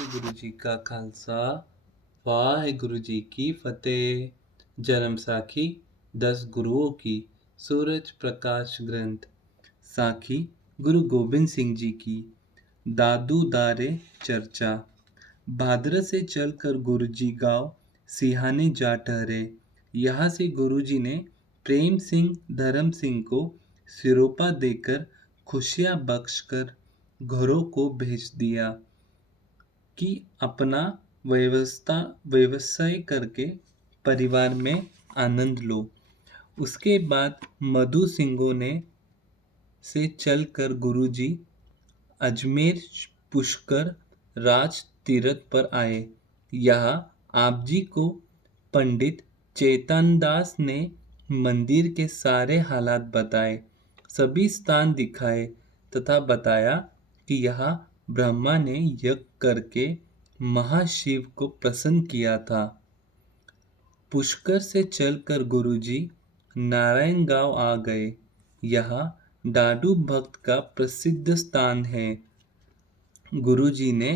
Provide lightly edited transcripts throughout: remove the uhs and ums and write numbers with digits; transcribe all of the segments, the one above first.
वाहिगुरु जी का खालसा वाहिगुरु जी की फतेह। जन्म साखी 10 गुरुओं की सूरज प्रकाश ग्रंथ साखी गुरु गोबिंद सिंह जी की दादू दारे चर्चा। भादर से चलकर गुरुजी गांव सिहाने जा ठहरे। यहाँ से गुरुजी ने प्रेम सिंह धर्म सिंह को सिरोपा देकर खुशियां बख्शकर घरों को भेज दिया कि अपना व्यवसाय करके परिवार में आनंद लो। उसके बाद मधु सिंहों ने से चलकर गुरुजी अजमेर पुष्कर राज तीर्थ पर आए। यहाँ आप जी को पंडित चेतनदास ने मंदिर के सारे हालात बताए, सभी स्थान दिखाए तथा बताया कि यहाँ ब्रह्मा ने यज्ञ करके महाशिव को प्रसन्न किया था। पुष्कर से चलकर गुरुजी नारायण गांव आ गए। यहाँ डाडू भक्त का प्रसिद्ध स्थान है। गुरुजी ने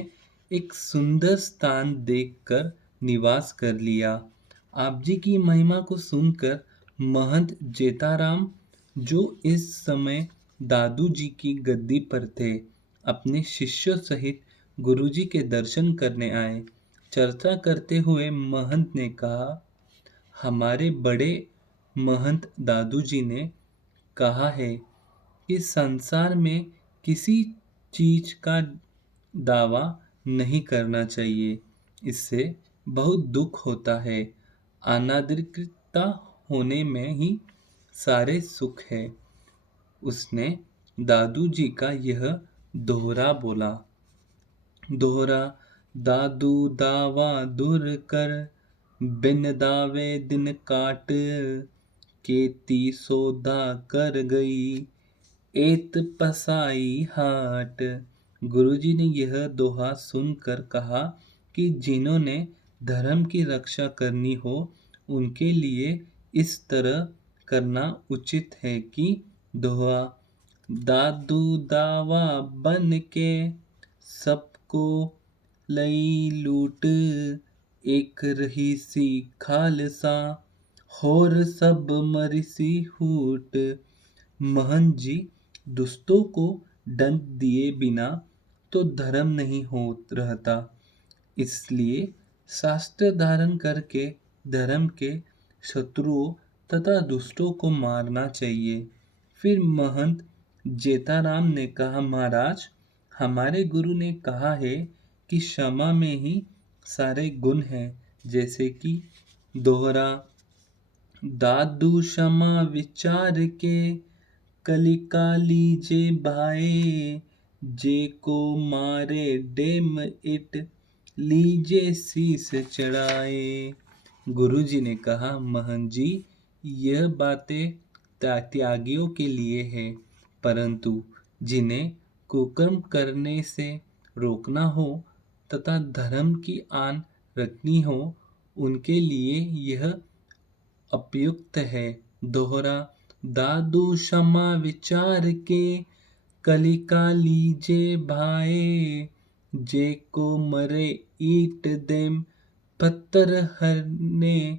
एक सुंदर स्थान देखकर निवास कर लिया। आप जी की महिमा को सुनकर महंत जेताराम, जो इस समय दादू जी की गद्दी पर थे, अपने शिष्यों सहित गुरुजी के दर्शन करने आए। चर्चा करते हुए महंत ने कहा, हमारे बड़े महंत दादू जी ने कहा है कि संसार में किसी चीज का दावा नहीं करना चाहिए, इससे बहुत दुख होता है। अनादरिकता होने में ही सारे सुख है। उसने दादू जी का यह दोहरा बोला। दोहरा दादू दावा दूर कर, बिन दावे दिन काट, केती सौदा कर गई, एत पसाई हाट। गुरुजी ने यह दोहा सुनकर कहा कि जिन्होंने धर्म की रक्षा करनी हो, उनके लिए इस तरह करना उचित है कि दोहा दादू दावा बन के, सबको लई लूट, एक रही सी खालसा, होर सब मरिसी हूट। महंत जी, दुष्टों को दंड दिए बिना तो धर्म नहीं हो रहता, इसलिए शास्त्र धारण करके धर्म के शत्रुओं तथा दुष्टों को मारना चाहिए। फिर महंत जेताराम ने कहा, महाराज, हमारे गुरु ने कहा है कि क्षमा में ही सारे गुण हैं, जैसे कि दोहरा दादू क्षमा विचार के, कलिका लीजे भाए, जे को मारे डेम इट, लीजे शीस चढ़ाए। गुरुजी ने कहा, महंत जी, यह बातें त्यागियों के लिए है, परंतु जिन्हें कुकर्म करने से रोकना हो तथा धर्म की आन रखनी हो, उनके लिए यह उपयुक्त है। दोहरा दादू क्षमा विचार के, कलिका लीजे भाए, जे को मरे ईट देम, पत्थर हरने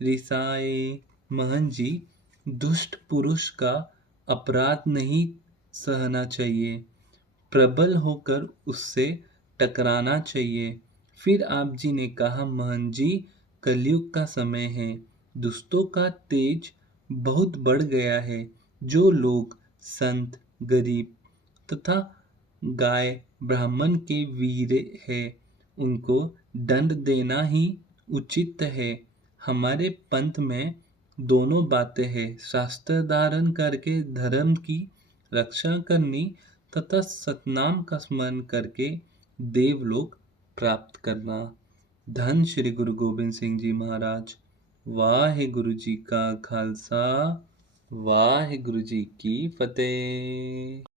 रिसाए। महंत जी, दुष्ट पुरुष का अपराध नहीं सहना चाहिए, प्रबल होकर उससे टकराना चाहिए। फिर आप जी ने कहा, महंत जी, कलयुग का समय है, दुष्टों का तेज बहुत बढ़ गया है। जो लोग संत, गरीब तथा गाय ब्राह्मण के वीर है, उनको दंड देना ही उचित है। हमारे पंथ में दोनों बातें हैं, शास्त्र धारण करके धर्म की रक्षा करनी तथा सतनाम का स्मरण करके देवलोक प्राप्त करना। धन श्री गुरु गोबिंद सिंह जी महाराज। वाहिगुरु जी का खालसा वाहिगुरु जी की फतेह।